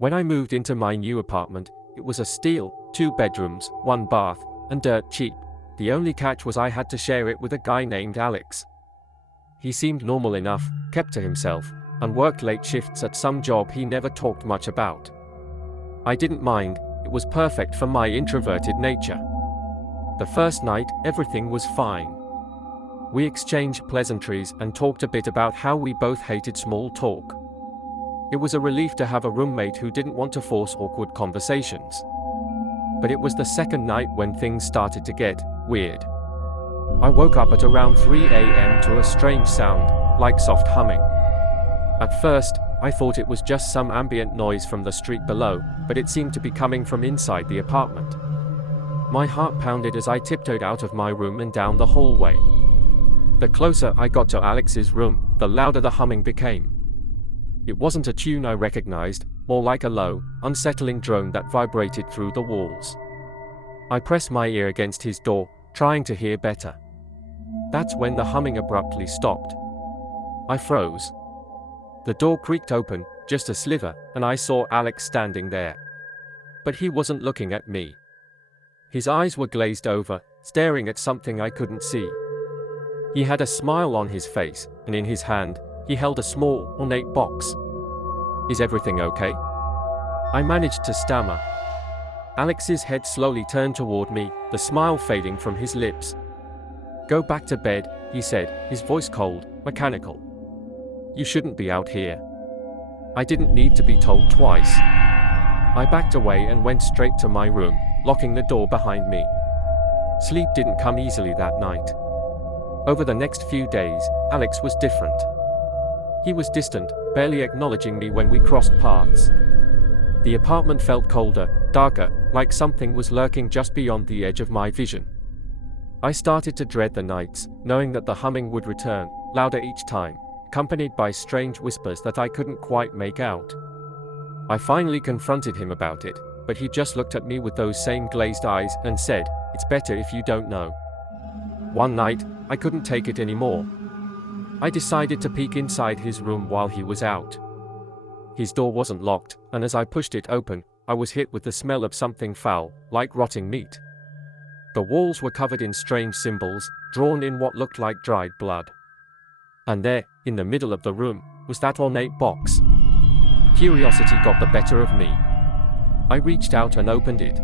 When I moved into my new apartment, it was a steel, 2 bedrooms, 1 bath, and dirt cheap. The only catch was I had to share it with a guy named Alex. He seemed normal enough, kept to himself, and worked late shifts at some job he never talked much about. I didn't mind, it was perfect for my introverted nature. The first night, everything was fine. We exchanged pleasantries and talked a bit about how we both hated small talk. It was a relief to have a roommate who didn't want to force awkward conversations. But it was the second night when things started to get weird. I woke up at around 3 a.m. to a strange sound, like soft humming. At first, I thought it was just some ambient noise from the street below, but it seemed to be coming from inside the apartment. My heart pounded as I tiptoed out of my room and down the hallway. The closer I got to Alex's room, the louder the humming became. It wasn't a tune I recognized, more like a low, unsettling drone that vibrated through the walls. I pressed my ear against his door, trying to hear better. That's when the humming abruptly stopped. I froze. The door creaked open, just a sliver, and I saw Alex standing there. But he wasn't looking at me. His eyes were glazed over, staring at something I couldn't see. He had a smile on his face, and in his hand, he held a small, ornate box. "Is everything okay?" I managed to stammer. Alex's head slowly turned toward me, the smile fading from his lips. "Go back to bed," he said, his voice cold, mechanical. "You shouldn't be out here." I didn't need to be told twice. I backed away and went straight to my room, locking the door behind me. Sleep didn't come easily that night. Over the next few days, Alex was different. He was distant, barely acknowledging me when we crossed paths. The apartment felt colder, darker, like something was lurking just beyond the edge of my vision. I started to dread the nights, knowing that the humming would return, louder each time, accompanied by strange whispers that I couldn't quite make out. I finally confronted him about it, but he just looked at me with those same glazed eyes and said, "It's better if you don't know." One night, I couldn't take it anymore. I decided to peek inside his room while he was out. His door wasn't locked, and as I pushed it open, I was hit with the smell of something foul, like rotting meat. The walls were covered in strange symbols, drawn in what looked like dried blood. And there, in the middle of the room, was that ornate box. Curiosity got the better of me. I reached out and opened it.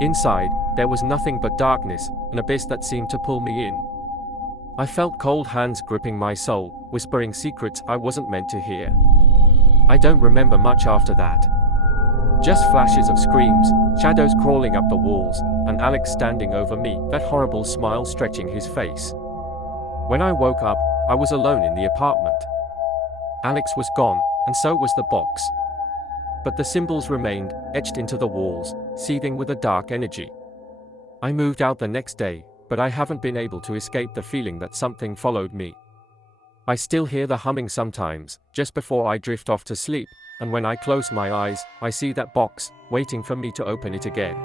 Inside, there was nothing but darkness, an abyss that seemed to pull me in. I felt cold hands gripping my soul, whispering secrets I wasn't meant to hear. I don't remember much after that. Just flashes of screams, shadows crawling up the walls, and Alex standing over me, that horrible smile stretching his face. When I woke up, I was alone in the apartment. Alex was gone, and so was the box. But the symbols remained, etched into the walls, seething with a dark energy. I moved out the next day, but I haven't been able to escape the feeling that something followed me. I still hear the humming sometimes, just before I drift off to sleep, and when I close my eyes, I see that box, waiting for me to open it again.